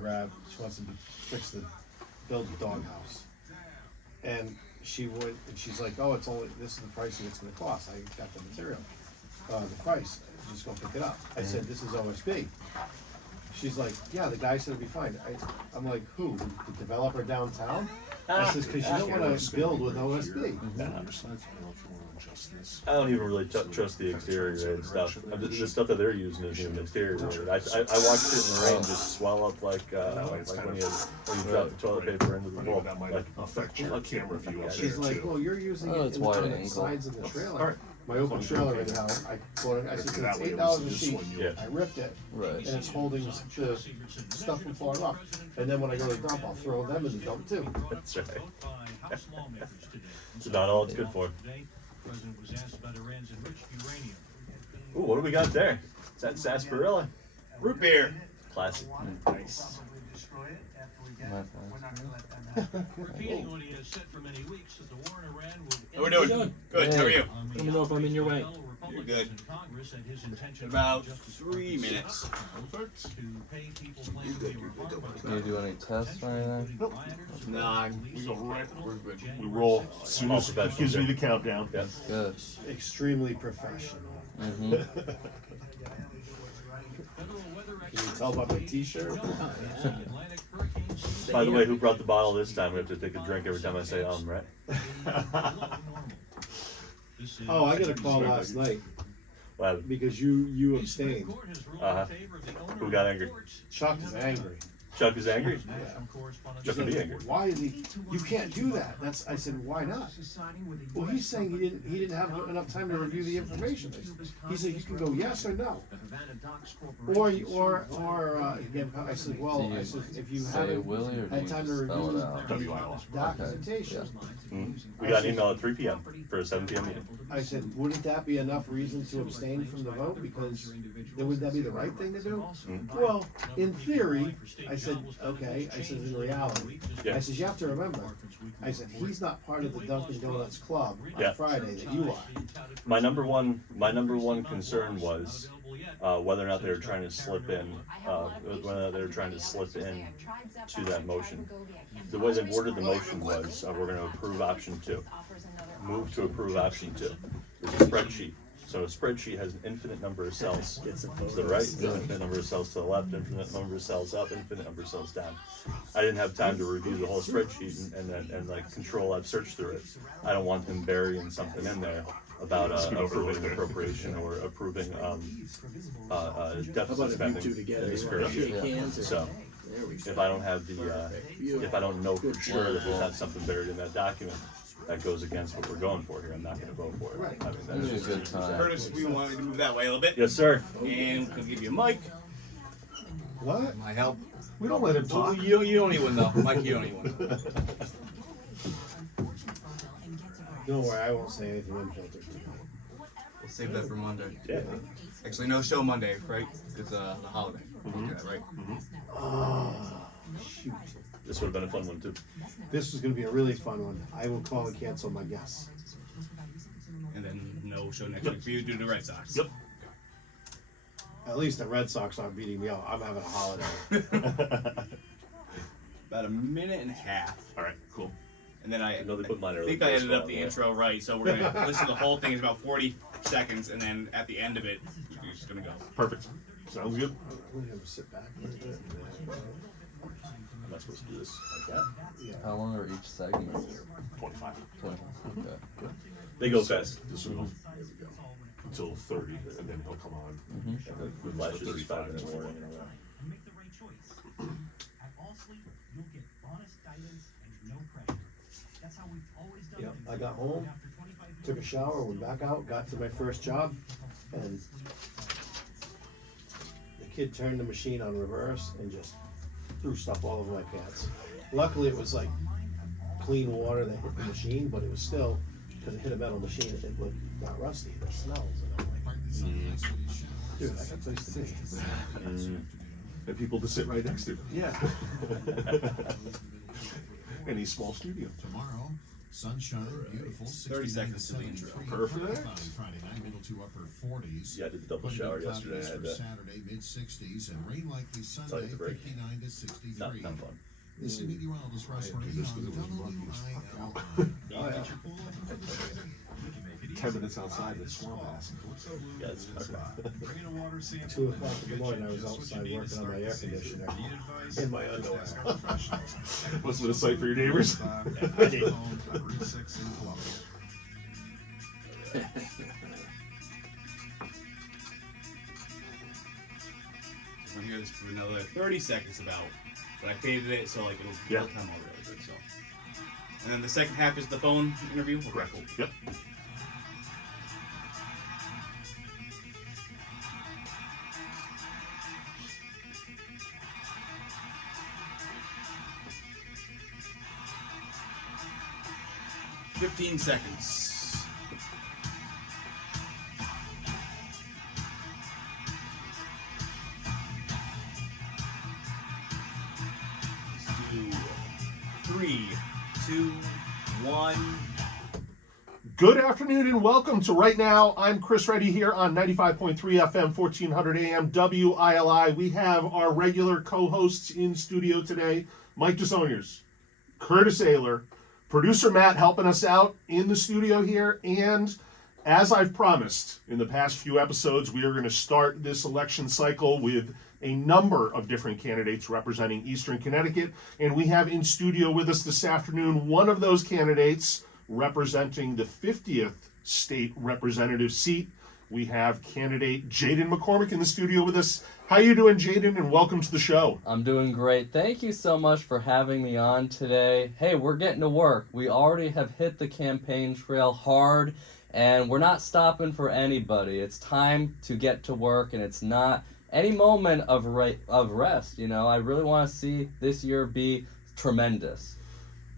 wants to build a doghouse. And she's like, oh, this is the price it's gonna cost. I got the material, the price, just go pick it up. I said, this is OSB. She's like, yeah, the guy said it'd be fine. I'm like, who? The developer downtown? I says, because you don't want to build with OSB. I don't even really trust the exterior and stuff. The stuff that they're using isn't even exterior related. I watched it in the rain just swell up like when you drop the toilet paper into the bowl. Like, affect your camera view. She's like, well, you're using it in the sides of the trailer. My open trailer right now, I said, it's $8 a sheet. I ripped it, and it's holding the stuff from falling off. And then when I go to the dump, I'll throw them in the dump too. That's right. It's not all it's good for. Ooh, what do we got there? Is that sarsaparilla? Root beer. Classic. Nice. How we doing? Good. How are you? Let me know if I'm in your way. You're good. About 3 minutes. Can you do any tests or anything? Nope. Nah, We go right. We're good. We roll as soon as it gives me the countdown. Yep. Good. Extremely professional. Mm-hmm. Can you tell by my t-shirt? By the way, who brought the bottle this time? We have to take a drink every time I say right? Oh, I got a call last night Well, because you abstained. who got angry? Chuck is angry. Chuck is angry? Yeah. Chuck can be angry. Why is he? You can't do that. I said, why not? Well, he's saying he didn't have enough time to review the information. He said you can go yes or no, or again. I said, well, if you haven't WILI or had time to review the documentation, We got an email at 3 p.m. for a 7 p.m. meeting. I said, wouldn't that be enough reason to abstain from the vote? Because would that be the right thing to do? Well, in theory, I said, okay. I said, in reality, I said, you have to remember. I said, he's not part of the Dunkin' Donuts club on Friday that you are. My number one concern was whether or not they were trying to slip in, to that motion. The way they worded the motion was, we're going to approve option 2. Move to approve option 2. There's a spreadsheet. So a spreadsheet has an infinite number of cells to the right, infinite number of cells to the left, infinite number of cells up, infinite number of cells down. I didn't have time to review the whole spreadsheet and like Control F search through it. I don't want them burying something in there about approving an appropriation or approving deficit spending in this current year. So if I don't have if I don't know for sure that there's not something buried in that document that goes against what we're going for here, I'm not going to vote for it. Right. I mean, that's just a good time. Curtis, we want to move that way a little bit. Yes, sir. And we'll give you a mic. What? My help. We don't let him talk. You don't even know. Mike, you don't even know. Don't worry, I won't say anything unfiltered tonight. We'll save that for Monday. Yeah. Actually, no show Monday, right? It's the holiday. Mm-hmm. Okay, right? Oh, shoot. This would have been a fun one too. This was going to be a really fun one. I will call and cancel my guests. And then no show next week for you due to the Red Sox. Yep. At least the Red Sox aren't beating me up. I'm having a holiday. About a minute and a half. All right. Cool. And then I know they put mine early think I as ended well, up the yeah. intro right, so we're going to listen to the whole thing. It's about 40 seconds, and then at the end of it, you're just going to go. Perfect. Sounds good. I'm going to sit back a little bit. Am I supposed to do this like that? Yeah. How long are each segment? 25. 20. Okay. They go fast. This will go until 30, and then he'll come on. With flashes, 35 minutes more. Yeah, I got home, took a shower, went back out, got to my first job, and the kid turned the machine on reverse and just threw stuff all over my pants. Luckily, it was like clean water that hit the machine, but it was still, because it hit a metal machine, it looked not rusty, it smells. And I'm like, dude, I got a place to be. And people to sit right next to him. Yeah. Any small studio. Tomorrow, Sunshine, beautiful. 30 seconds to the intro. Perfect. Friday night, middle to upper 40s. Yeah, I did the double shower yesterday. I had For to Saturday, mid 60s, and rain likely Sunday, tell you the break. 59 to 63. Not fun. This is meteorologist Russ Rennie on WILI. Oh, yeah. 10 minutes outside the swamp ass. Yeah, it's okay. 2 o'clock in the morning, I was outside working on my air conditioner in my underwear. Wasn't it a sight for your neighbors? I did. I'm gonna hear this for another 30 seconds about, but I faded it so like it'll Yeah. real time already. Good, so. And then the second half is the phone interview. Okay, cool. Yep. "15 seconds." Let's do 3, 2, 1. Good afternoon and welcome to Right Now. I'm Chris Reddy here on 95.3 FM, 1400 AM, WILI. We have our regular co-hosts in studio today, Mike DeSoniers, Curtis Ayler, producer Matt helping us out in the studio here, and as I've promised in the past few episodes, we are going to start this election cycle with a number of different candidates representing Eastern Connecticut, and we have in studio with us this afternoon one of those candidates representing the 50th state representative seat. We have candidate Jadon MacCormack in the studio with us. How you doing, Jadon, and welcome to the show. I'm doing great. Thank you so much for having me on today. Hey, we're getting to work. We already have hit the campaign trail hard, and we're not stopping for anybody. It's time to get to work, and it's not any moment of rest. You know, I really want to see this year be tremendous.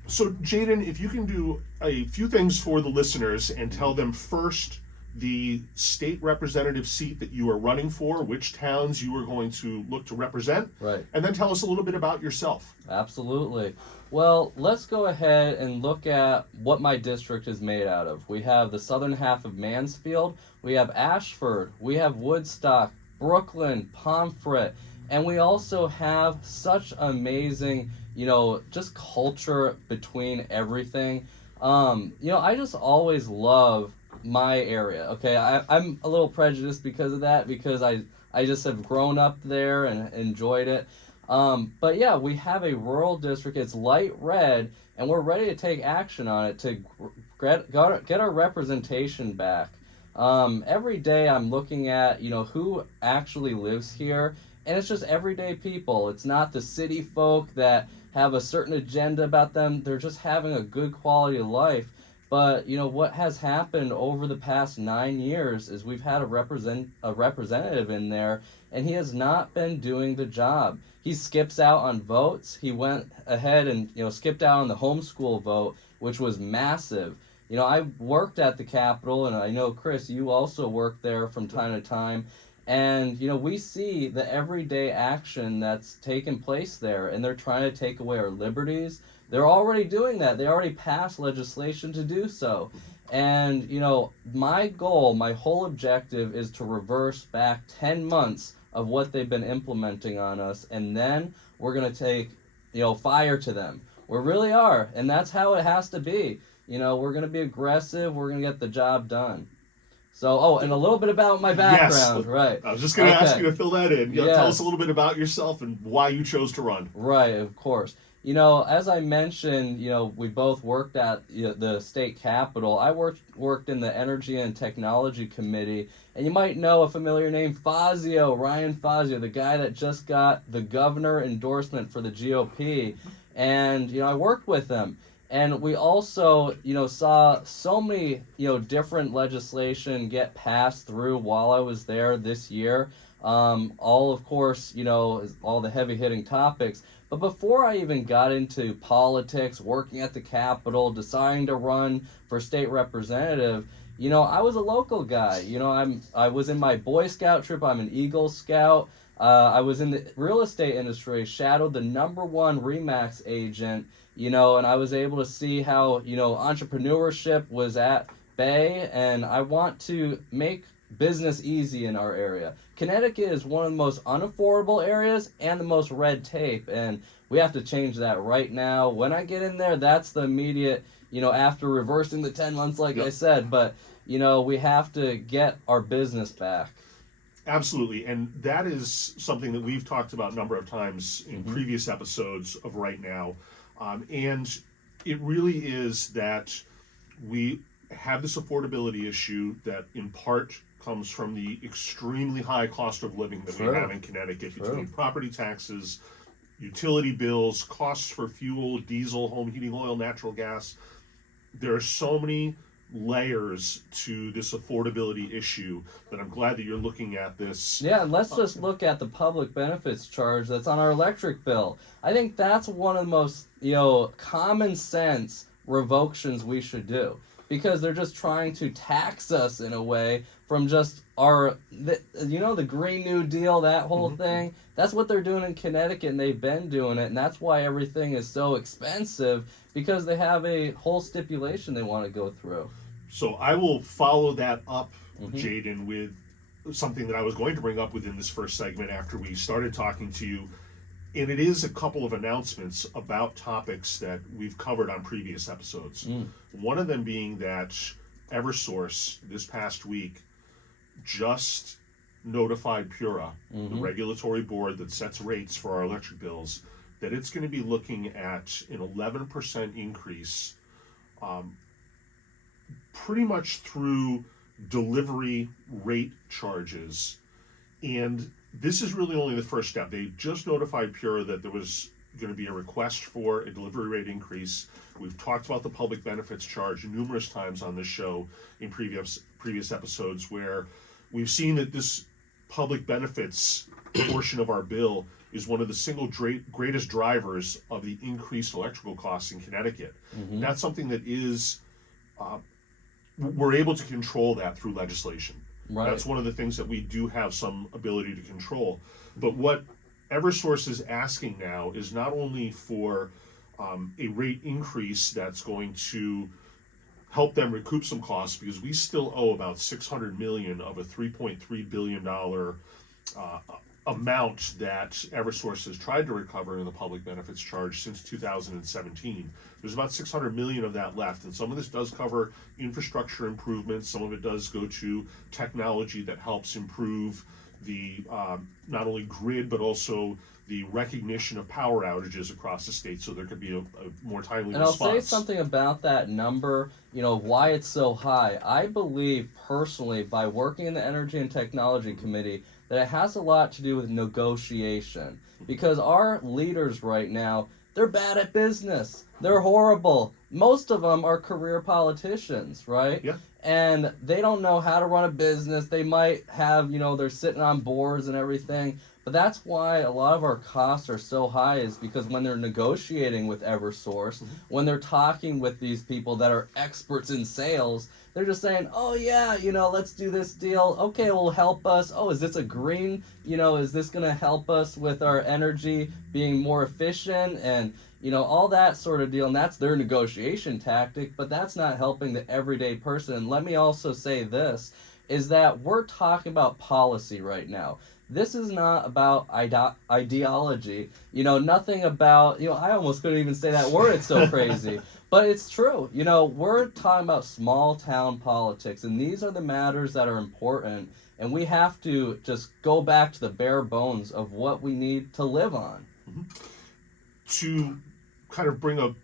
So, Jadon, if you can do a few things for the listeners and tell them first the state representative seat that you are running for, which towns you are going to look to represent, Right. and then tell us a little bit about yourself. Absolutely. Well, let's go ahead and look at what my district is made out of. We have the southern half of Mansfield, we have Ashford, we have Woodstock, Brooklyn, Pomfret, and we also have such amazing, just culture between everything. I just always love my area. Okay, I'm a little prejudiced because of that, because I just have grown up there and enjoyed it. But yeah, we have a rural district. It's light red, and we're ready to take action on it to get our representation back. Every day I'm looking at, who actually lives here, and it's just everyday people. It's not the city folk that have a certain agenda about them. They're just having a good quality of life. But, what has happened over the past 9 years is we've had a representative in there, and he has not been doing the job. He skips out on votes. He went ahead and, skipped out on the homeschool vote, which was massive. I worked at the Capitol, and I know, Chris, you also work there from time to time. And, we see the everyday action that's taken place there, and they're trying to take away our liberties. They're already doing that. They already passed legislation to do so. And, my goal, my whole objective is to reverse back 10 months of what they've been implementing on us, and then we're going to take, fire to them. We really are, and that's how it has to be. We're going to be aggressive. We're going to get the job done. So, and a little bit about my background, Yes. right. I was just going to ask you to fill that in. Yes. Tell us a little bit about yourself and why you chose to run. Right, of course. As I mentioned, we both worked at the state capitol. I worked in the Energy and Technology Committee, and you might know a familiar name, Ryan Fazio, the guy that just got the governor endorsement for the GOP, and, I worked with him. And we also, saw so many, different legislation get passed through while I was there this year. All, of course, all the heavy-hitting topics. But before I even got into politics, working at the Capitol, deciding to run for state representative, I was a local guy. I was in my Boy Scout troop. I'm an Eagle Scout. I was in the real estate industry, shadowed the #1 Remax agent, you know, and I was able to see how, you know, entrepreneurship was at bay, and I want to make business easy in our area. Connecticut is one of the most unaffordable areas and the most red tape, and we have to change that right now. When I get in there, that's the immediate, you know, after reversing the 10 months, like I said, but, you know, we have to get our business back. Absolutely, and that is something that we've talked about a number of times in previous episodes of Right Now, and it really is that we have this affordability issue that in part comes from the extremely high cost of living that we have in Connecticut between property taxes, utility bills, costs for fuel, diesel, home heating oil, natural gas. There are so many layers to this affordability issue that I'm glad that you're looking at this. Yeah, and let's just look at the public benefits charge that's on our electric bill. I think that's one of the most, you know, common sense revocations we should do, because they're just trying to tax us in a way from just you know, the Green New Deal, that whole thing. That's what they're doing in Connecticut, and they've been doing it, and that's why everything is so expensive, because they have a whole stipulation they want to go through. So I will follow that up, Jadon, with something that I was going to bring up within this first segment after we started talking to you. And it is a couple of announcements about topics that we've covered on previous episodes. One of them being that Eversource this past week just notified PURA, the regulatory board that sets rates for our electric bills, that it's going to be looking at an 11% increase pretty much through delivery rate charges. And this is really only the first step. They just notified PURA that there was going to be a request for a delivery rate increase. We've talked about the public benefits charge numerous times on this show in previous episodes, where we've seen that this public benefits portion of our bill is one of the single greatest drivers of the increased electrical costs in Connecticut. That's something that is, we're able to control that through legislation. Right. That's one of the things that we do have some ability to control. But what Eversource is asking now is not only for a rate increase that's going to help them recoup some costs, because we still owe about $600 million of a $3.3 billion amount that Eversource has tried to recover in the public benefits charge since 2017. There's about $600 million of that left, and some of this does cover infrastructure improvements. Some of it does go to technology that helps improve the not only grid but also the recognition of power outages across the state, so there could be a more timely response. And I'll say something about that number, you know, why it's so high. I believe personally, by working in the Energy and Technology Committee, that it has a lot to do with negotiation. Because our leaders right now, they're bad at business. They're horrible. Most of them are career politicians, right? Yeah. And they don't know how to run a business. They might have, you know, they're sitting on boards and everything. But that's why a lot of our costs are so high, is because when they're negotiating with Eversource, when they're talking with these people that are experts in sales, they're just saying, oh yeah, you know, let's do this deal. Okay, it will help us. Oh, is this a green, you know, is this going to help us with our energy being more efficient? And, you know, all that sort of deal. And that's their negotiation tactic, but that's not helping the everyday person. And let me also say this, is that we're talking about policy right now. This is not about ideology, you know, nothing about, you know, I almost couldn't even say that word, it's so crazy. But it's true, you know, we're talking about small town politics, and these are the matters that are important, and we have to just go back to the bare bones of what we need to live on. To kind of bring a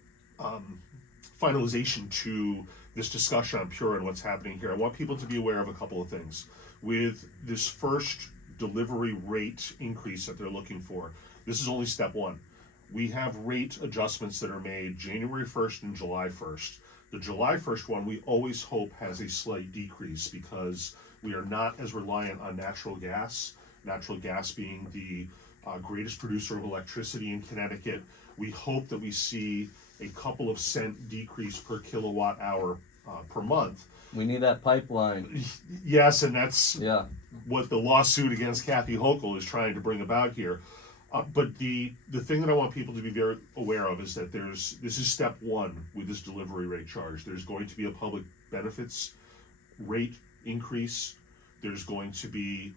finalization to this discussion on PURA and what's happening here, I want people to be aware of a couple of things. With this first delivery rate increase that they're looking for, this is only step one. We have rate adjustments that are made January 1st and July 1st. The July 1st one, we always hope has a slight decrease, because we are not as reliant on natural gas being the greatest producer of electricity in Connecticut. We hope that we see a couple of cent decrease per kilowatt hour per month. We need that pipeline. Yes, and that's Yeah. what the lawsuit against Kathy Hochul is trying to bring about here. But the thing that I want people to be very aware of is that this is step one with this delivery rate charge. There's going to be a public benefits rate increase. There's going to be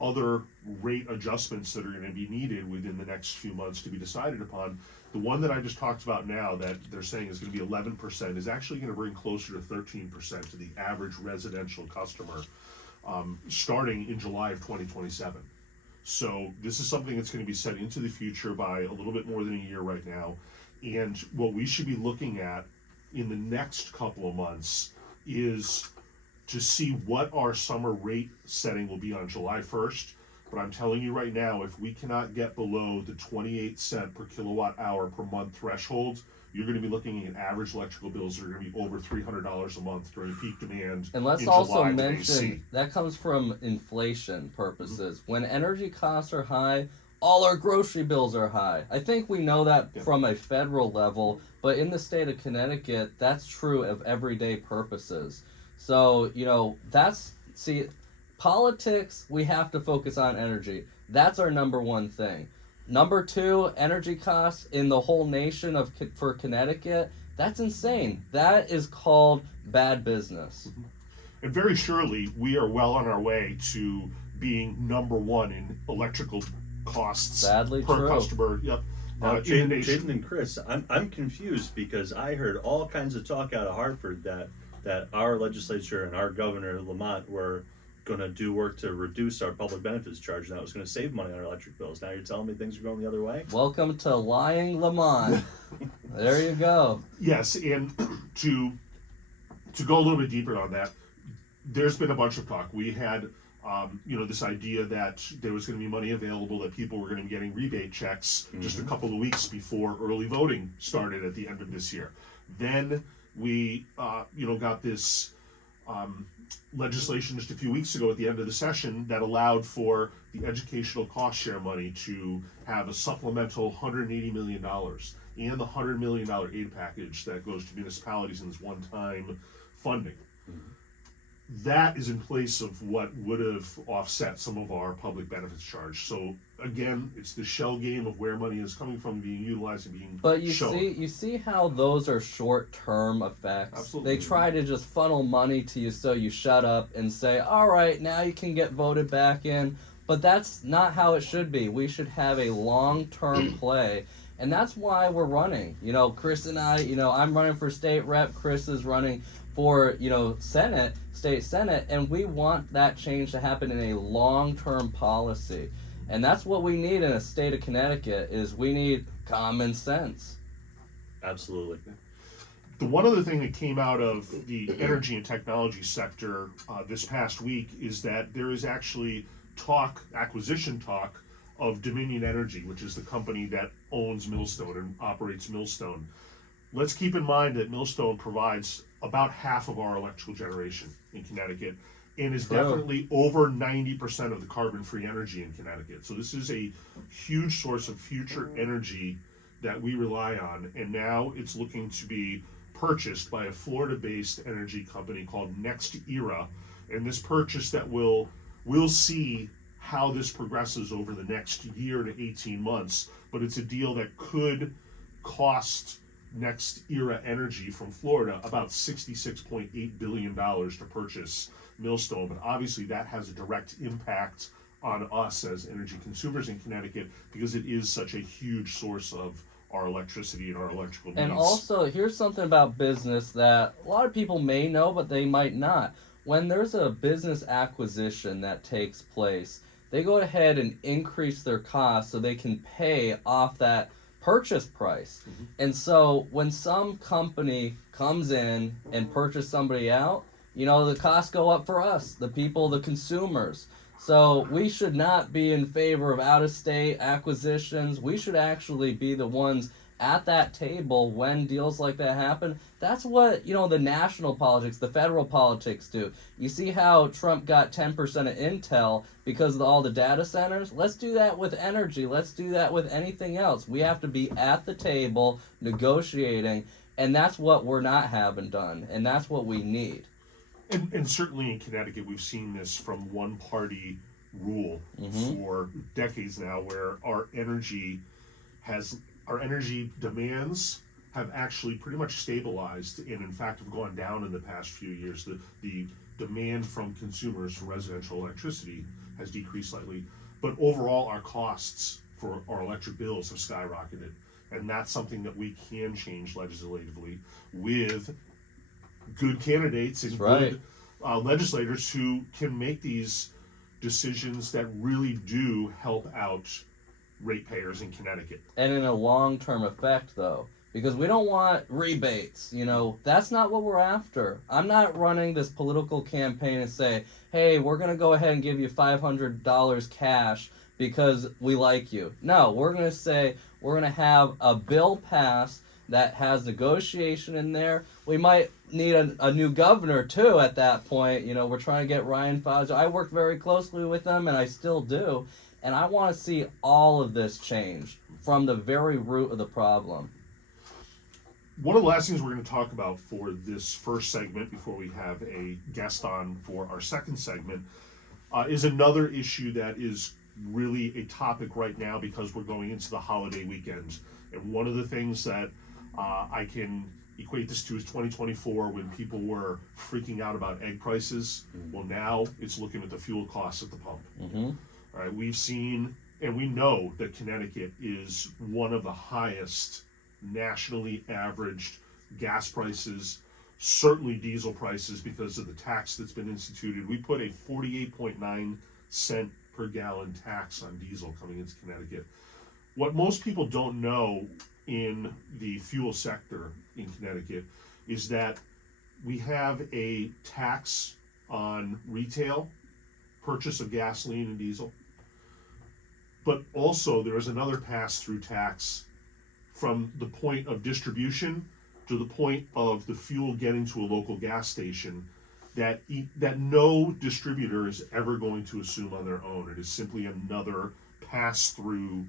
other rate adjustments that are going to be needed within the next few months to be decided upon. The one that I just talked about now that they're saying is going to be 11% is actually going to bring closer to 13% to the average residential customer starting in July of 2027. So this is something that's going to be set into the future by a little bit more than a year right now. And what we should be looking at in the next couple of months is to see what our summer rate setting will be on July 1st. But I'm telling you right now, if we cannot get below the 28 cent per kilowatt hour per month threshold, you're going to be looking at average electrical bills that are going to be over $300 a month during peak demand. And let's in also July with AC. mention that comes from inflation purposes. When energy costs are high, all our grocery bills are high. I think we know that from a federal level, but in the state of Connecticut, that's true of everyday purposes. So, politics, we have to focus on energy. That's our number one thing. Number two, energy costs in the whole nation for Connecticut, that's insane. That is called bad business. And very surely, we are well on our way to being number one in electrical costs Sadly per true. customer. Yep. Now, In the Jadon nation. and Chris, I'm confused because I heard all kinds of talk out of Hartford that our legislature and our governor Lamont were going to do work to reduce our public benefits charge, and that was going to save money on our electric bills. Now you're telling me things are going the other way? Welcome to lying Lamont. There you go. Yes, and to go a little bit deeper on that, there's been a bunch of talk. We had, this idea that there was going to be money available, that people were going to be getting rebate checks just a couple of weeks before early voting started at the end of this year. Then we, got this legislation just a few weeks ago at the end of the session that allowed for the educational cost share money to have a supplemental $180 million and the $100 million aid package that goes to municipalities in this one-time funding. That is in place of what would have offset some of our public benefits charge. So again, it's the shell game of where money is coming from, being utilized and being But shown. you see how those are short-term effects. Absolutely. They try to just funnel money to you so you shut up and say, all right, now you can get voted back in. But that's not how it should be. We should have a long-term play. And that's why we're running. Chris and I, I'm running for state rep. Chris is running for, Senate, state Senate. And we want that change to happen in a long-term policy. And that's what we need in a state of Connecticut is we need common sense. Absolutely. The one other thing that came out of the energy and technology sector this past week is that there is actually acquisition talk of Dominion Energy, which is the company that owns Millstone and operates Millstone. Let's keep in mind that Millstone provides about half of our electrical generation in Connecticut and is definitely over 90% of the carbon-free energy in Connecticut. So this is a huge source of future energy that we rely on, and now it's looking to be purchased by a Florida-based energy company called Next Era, and this purchase that we'll see how this progresses over the next year to 18 months, but it's a deal that could cost Next Era Energy from Florida about $66.8 billion to purchase Millstone, but obviously that has a direct impact on us as energy consumers in Connecticut because it is such a huge source of our electricity and our electrical needs. And also, here's something about business that a lot of people may know, but they might not. When there's a business acquisition that takes place, they go ahead and increase their costs so they can pay off that purchase price. And so when some company comes in and purchases somebody out, the costs go up for us, the people, the consumers. So we should not be in favor of out-of-state acquisitions. We should actually be the ones at that table when deals like that happen. That's what, the national politics, the federal politics do. You see how Trump got 10% of Intel because of all the data centers? Let's do that with energy. Let's do that with anything else. We have to be at the table negotiating. And that's what we're not having done, and that's what we need. And certainly in Connecticut, we've seen this from one party rule for decades now, where our energy demands have actually pretty much stabilized, and in fact have gone down in the past few years. The demand from consumers for residential electricity has decreased slightly, but overall our costs for our electric bills have skyrocketed, and that's something that we can change legislatively with good candidates and good legislators who can make these decisions that really do help out ratepayers in Connecticut. And in a long-term effect, though, because we don't want rebates, that's not what we're after. I'm not running this political campaign and say, hey, we're going to go ahead and give you $500 cash because we like you. No, we're going to say we're going to have a bill passed that has negotiation in there. We might need a new governor, too, at that point. We're trying to get Ryan Fodge. I worked very closely with him, and I still do. And I want to see all of this change from the very root of the problem. One of the last things we're going to talk about for this first segment, before we have a guest on for our second segment, is another issue that is really a topic right now because we're going into the holiday weekend. And one of the things that I can equate this to is 2024, when people were freaking out about egg prices. Well, now it's looking at the fuel costs at the pump. All right, we've seen, and we know that Connecticut is one of the highest nationally averaged gas prices, certainly diesel prices, because of the tax that's been instituted. We put a 48.9 cent per gallon tax on diesel coming into Connecticut. What most people don't know in the fuel sector in Connecticut is that we have a tax on retail purchase of gasoline and diesel, but also there is another pass-through tax from the point of distribution to the point of the fuel getting to a local gas station that no distributor is ever going to assume on their own. It is simply another pass-through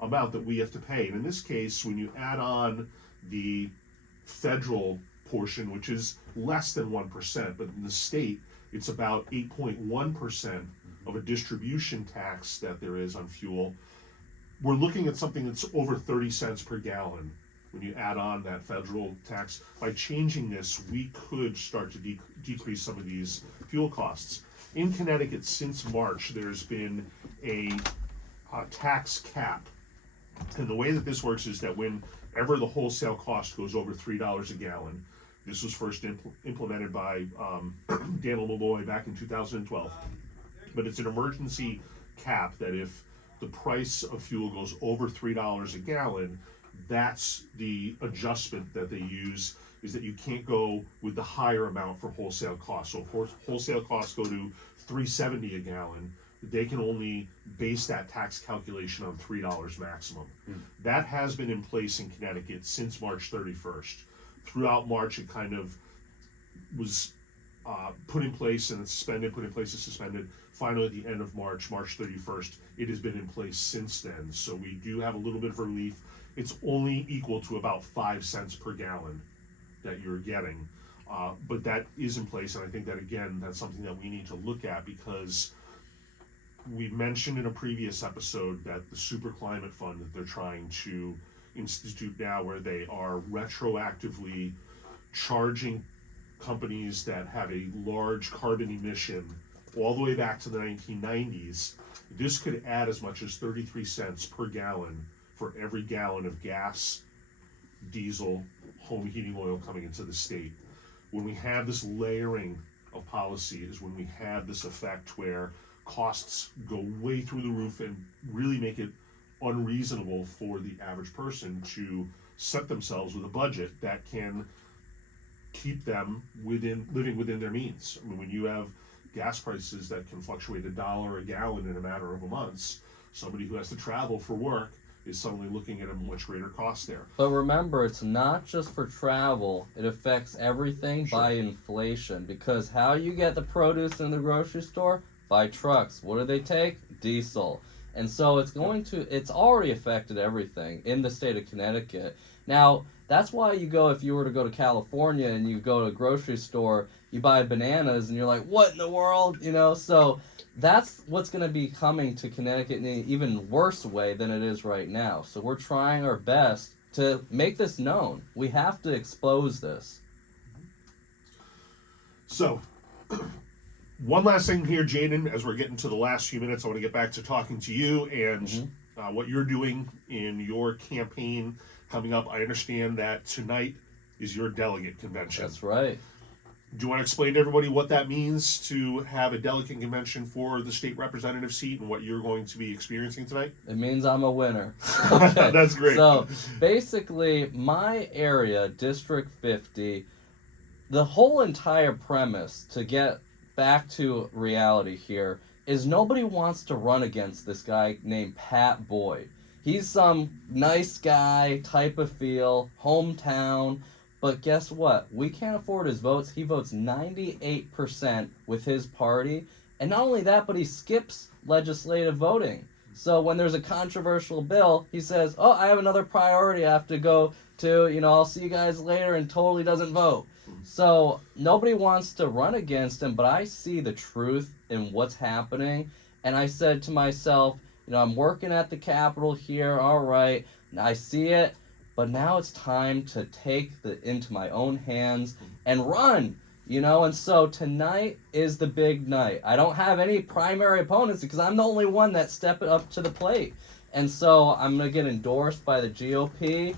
amount that we have to pay. And in this case, when you add on the federal portion, which is less than 1%, but in the state, it's about 8.1% of a distribution tax that there is on fuel, we're looking at something that's over 30 cents per gallon when you add on that federal tax. By changing this, we could start to decrease some of these fuel costs. In Connecticut, since March, there's been a tax cap. And the way that this works is that whenever the wholesale cost goes over $3 a gallon, this was first implemented by Daniel Malloy back in 2012. But it's an emergency cap that if the price of fuel goes over $3 a gallon, that's the adjustment that they use, is that you can't go with the higher amount for wholesale costs. So if wholesale costs go to $3.70 a gallon, they can only base that tax calculation on $3 maximum. That has been in place in Connecticut since March 31st. Throughout March, it kind of was put in place and suspended, put in place and suspended. Finally, at the end of March, March 31st, it has been in place since then. So we do have a little bit of relief. It's only equal to about 5 cents per gallon that you're getting. But that is in place, and I think that, again, that's something that we need to look at, because we mentioned in a previous episode that the Super Climate Fund that they're trying to institute now, where they are retroactively charging companies that have a large carbon emission all the way back to the 1990s, this could add as much as 33 cents per gallon for every gallon of gas, diesel, home heating oil coming into the state. When we have this layering of policy is when we have this effect where costs go way through the roof and really make it unreasonable for the average person to set themselves with a budget that can keep them living within their means. I mean, when you have gas prices that can fluctuate $1 a gallon in a matter of a month, somebody who has to travel for work is suddenly looking at a much greater cost there. But remember, it's not just for travel. It affects everything by inflation, because how you get the produce in the grocery store? By trucks. What do they take? Diesel. And so it's already affected everything in the state of Connecticut. Now, that's why if you were to go to California and you go to a grocery store, you buy bananas and you're like, what in the world? So that's what's going to be coming to Connecticut in an even worse way than it is right now. So we're trying our best to make this known. We have to expose this. So, one last thing here, Jadon, as we're getting to the last few minutes, I want to get back to talking to you and what you're doing in your campaign coming up. I understand that tonight is your delegate convention. That's right. Do you want to explain to everybody what that means to have a delegate convention for the state representative seat and what you're going to be experiencing tonight? It means I'm a winner. Okay. That's great. So basically, my area, District 50, the whole entire premise, to get back to reality here, is nobody wants to run against this guy named Pat Boyd. He's some nice guy type of feel, hometown. But guess what? We can't afford his votes. He votes 98% with his party. And not only that, but he skips legislative voting. So when there's a controversial bill, he says, oh, I have another priority I have to go to, I'll see you guys later, and totally doesn't vote. So nobody wants to run against him, but I see the truth in what's happening. And I said to myself, I'm working at the Capitol here, all right, I see it. But now it's time to take it into my own hands and run, and so tonight is the big night. I don't have any primary opponents because I'm the only one that's stepping up to the plate. And so I'm going to get endorsed by the GOP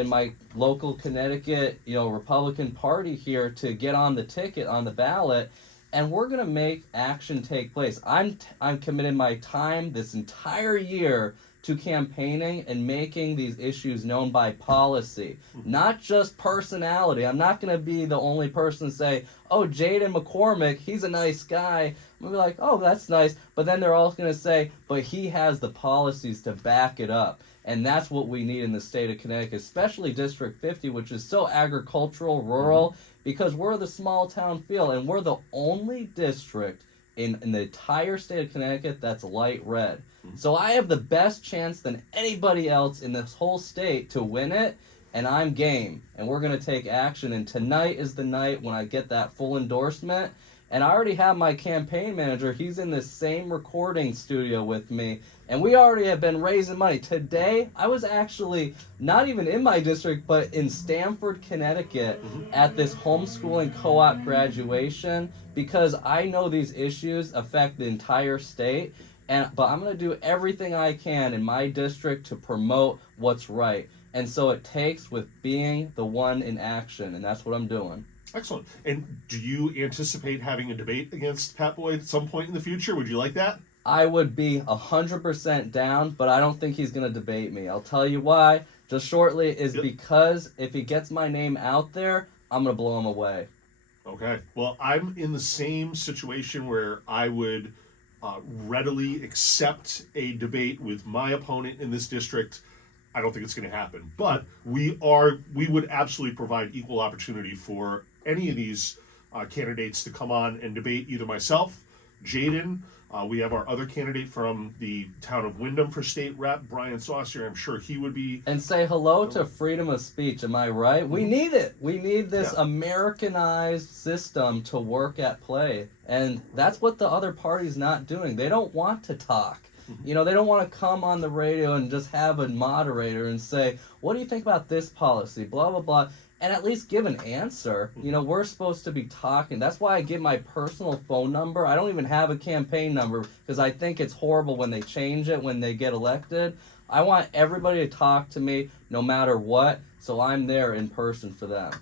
in my local Connecticut, Republican Party here to get on the ticket, on the ballot. And we're going to make action take place. I'm committing my time this entire year to campaigning and making these issues known by policy, not just personality. I'm not going to be the only person to say, oh, Jadon MacCormack, he's a nice guy. I'm going to be like, oh, that's nice. But then they're all going to say, but he has the policies to back it up. And that's what we need in the state of Connecticut, especially District 50, which is so agricultural, rural, because we're the small town feel, and we're the only district in the entire state of Connecticut that's light red. So I have the best chance than anybody else in this whole state to win it, and I'm game. And we're going to take action, and tonight is the night when I get that full endorsement. And I already have my campaign manager. He's in this same recording studio with me, and we already have been raising money. Today, I was actually not even in my district, but in Stamford, Connecticut, at this homeschooling co-op graduation, because I know these issues affect the entire state. But I'm going to do everything I can in my district to promote what's right. And so it takes with being the one in action, and that's what I'm doing. Excellent. And do you anticipate having a debate against Pat Boyd at some point in the future? Would you like that? I would be 100% down, but I don't think he's going to debate me. I'll tell you why, just shortly, is because if he gets my name out there, I'm going to blow him away. Okay. Well, I'm in the same situation where I would readily accept a debate with my opponent in this district. I don't think it's going to happen, but we would absolutely provide equal opportunity for any of these candidates to come on and debate either myself, Jadon. We have our other candidate from the town of Wyndham for state rep, Brian Saucier. I'm sure he would be. And say hello to freedom of speech, am I right? We need it. We need this Americanized system to work at play. And that's what the other party's not doing. They don't want to talk. They don't want to come on the radio and just have a moderator and say, what do you think about this policy, blah, blah, blah, and at least give an answer. We're supposed to be talking. That's why I give my personal phone number. I don't even have a campaign number because I think it's horrible when they change it when they get elected. I want everybody to talk to me no matter what, so I'm there in person for them.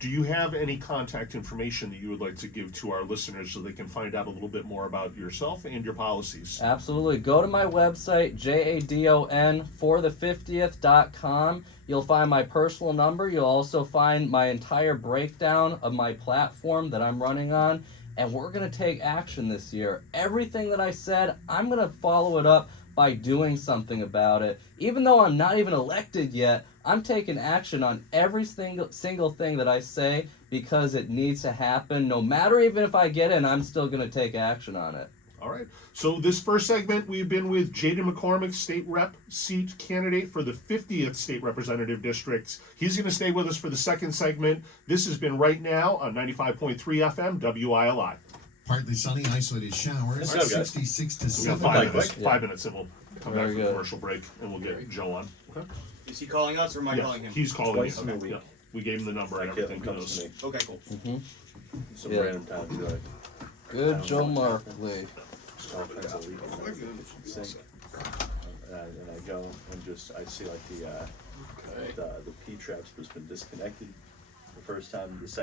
Do you have any contact information that you would like to give to our listeners so they can find out a little bit more about yourself and your policies? Absolutely. Go to my website, jadon4the50th.com. You'll find my personal number. You'll also find my entire breakdown of my platform that I'm running on. And we're going to take action this year. Everything that I said, I'm going to follow it up by doing something about it. Even though I'm not even elected yet, I'm taking action on every single thing that I say because it needs to happen. No matter even if I get in, I'm still going to take action on it. All right. So this first segment, we've been with Jadon MacCormack, state rep seat candidate for the 50th state representative district. He's going to stay with us for the second segment. This has been Right Now on 95.3 FM WILI. Partly sunny, isolated showers, Let's go, guys. 66 to We got 70. 5 minutes. quick. 5 minutes, and we'll come Very back from good. commercial break, and we'll get Joe on. Okay. Is he calling us or am I calling him? He's calling Twice you. in a Okay, week. yeah. We gave him the number and That kid everything. He comes to knows. me Okay, cool. some Yeah. random time, be like, Good Joe Markley. all kinds of weekends. Sing. And I go and just, I see like the P-traps has been disconnected the first time, the second